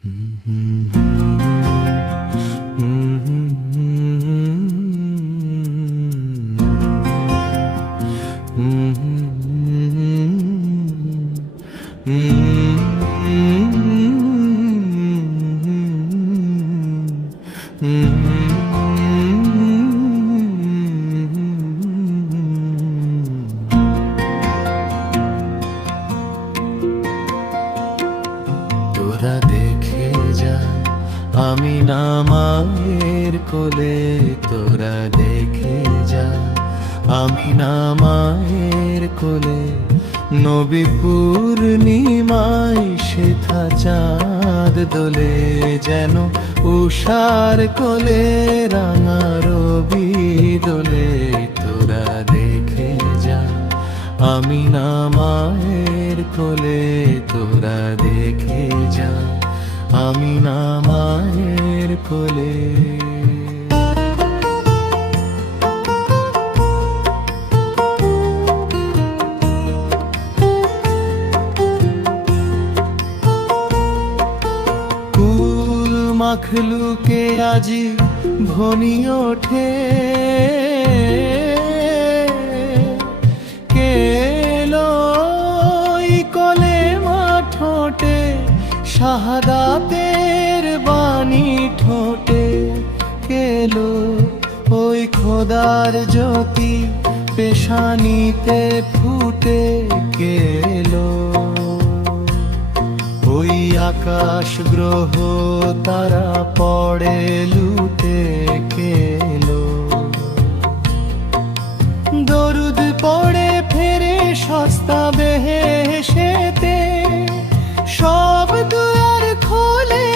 তোরা দেখে যা আমি না মায়ের কোলে, তোরা দেখে যা আমি না মায়ের কোলে। নবী পূর্ণিমায় সেথা চাঁদ দোলে, যেন উষার কোলে রাঙা রবি দোলে। তোরা দেখে যা আমি না মায়ের কোলে, তোরা দেখে যা আমি না মায়ের কোলে। কুল মাখলুকে আজি ভনি ওঠে, শাহাদাতের বাণী ঠোঁটে কেলো। ওই খোদার জ্যোতি পেশানিতে ফুটে কেলো। ওই আকাশ গ্রহ তারা পড়ে লুটে কেলো। দরুদ পড়ে ফেরে সস্তা বেহেশেতে, সব দুয়ার খোলে।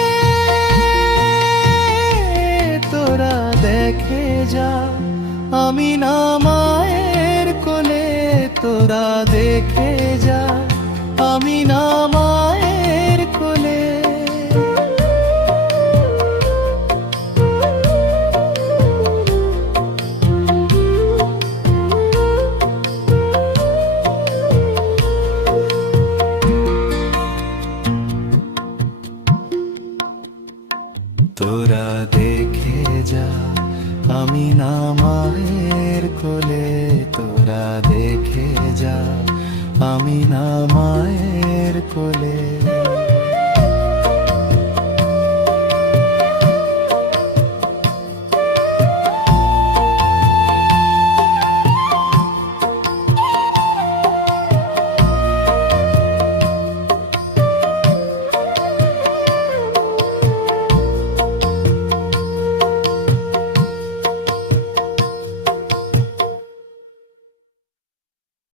তোরা দেখে যা আমি না মায়ের কোলে, তোরা দেখে যা আমি না মায়ের কোলে। তোরা দেখে যা আমি না মায়ের কোলে, তোরা দেখে যা আমি না মায়ের কোলে।